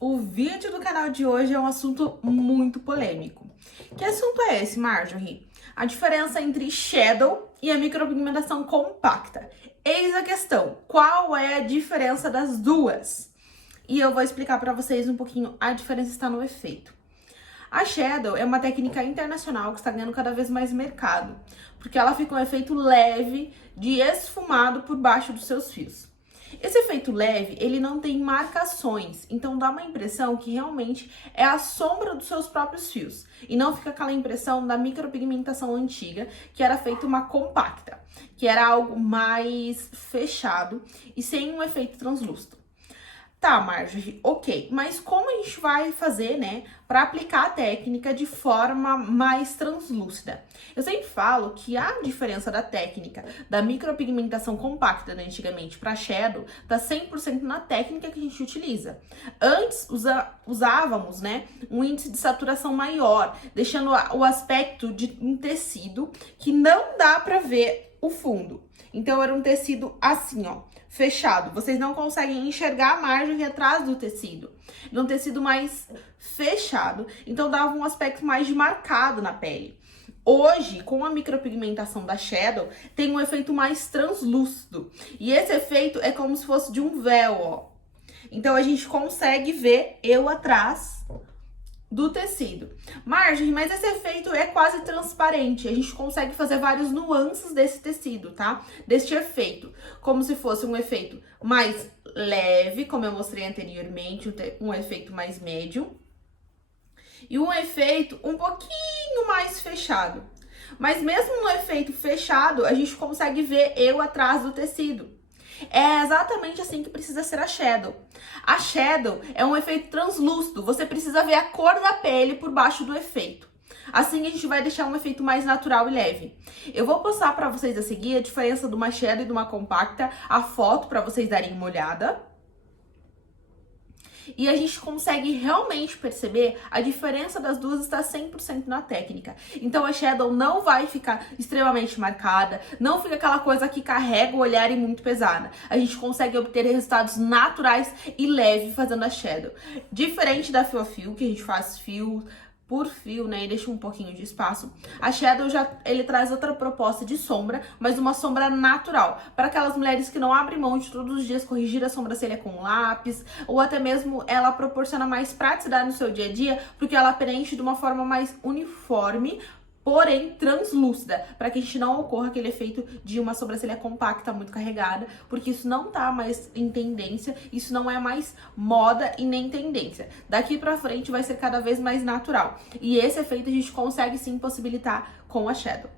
O vídeo do canal de hoje é um assunto muito polêmico. Que assunto é esse, Marjorie? A diferença entre shadow e a micropigmentação compacta. Eis a questão, qual é a diferença das duas? E eu vou explicar para vocês um pouquinho, a diferença está no efeito. A shadow é uma técnica internacional que está ganhando cada vez mais mercado, porque ela fica um efeito leve de esfumado por baixo dos seus fios. Esse efeito leve, ele não tem marcações, então dá uma impressão que realmente é a sombra dos seus próprios fios. E não fica aquela impressão da micropigmentação antiga, que era feita uma compacta, que era algo mais fechado e sem um efeito translúcido. Tá, Marjorie, ok, mas como a gente vai fazer, né, para aplicar a técnica de forma mais translúcida? Eu sempre falo que a diferença da técnica da micropigmentação compacta, né, antigamente, para shadow, tá 100% na técnica que a gente utiliza. Antes, usávamos, né, um índice de saturação maior, deixando o aspecto de um tecido que não dá para ver o fundo. Então, era um tecido assim, ó, fechado. Vocês não conseguem enxergar a margem atrás do tecido. Era um tecido mais fechado, então dava um aspecto mais de marcado na pele. Hoje, com a micropigmentação da shadow, tem um efeito mais translúcido. E esse efeito é como se fosse de um véu, ó. Então, a gente consegue ver eu atrás do tecido. Margem, mas esse efeito é quase transparente. A gente consegue fazer várias nuances desse tecido, tá? Deste efeito. Como se fosse um efeito mais leve, como eu mostrei anteriormente, um efeito mais médio. E um efeito um pouquinho mais fechado. Mas mesmo no efeito fechado, a gente consegue ver eu atrás do tecido. É exatamente assim que precisa ser a shadow. A shadow é um efeito translúcido. Você precisa ver a cor da pele por baixo do efeito. Assim a gente vai deixar um efeito mais natural e leve. Eu vou postar para vocês a seguir a diferença de uma shadow e de uma compacta, a foto para vocês darem uma olhada. E a gente consegue realmente perceber a diferença das duas está 100% na técnica. Então a shadow não vai ficar extremamente marcada, não fica aquela coisa que carrega o olhar e muito pesada. A gente consegue obter resultados naturais e leves fazendo a shadow. Diferente da fio a fio, que a gente faz fio por fio, né, e deixa um pouquinho de espaço. A shadow ele traz outra proposta de sombra, mas uma sombra natural, para aquelas mulheres que não abrem mão de todos os dias corrigir a sobrancelha com lápis, ou até mesmo ela proporciona mais praticidade no seu dia a dia, porque ela preenche de uma forma mais uniforme, porém translúcida, para que a gente não ocorra aquele efeito de uma sobrancelha compacta muito carregada, porque isso não tá mais em tendência, isso não é mais moda e nem tendência. Daqui pra frente vai ser cada vez mais natural. E esse efeito a gente consegue sim possibilitar com a shadow.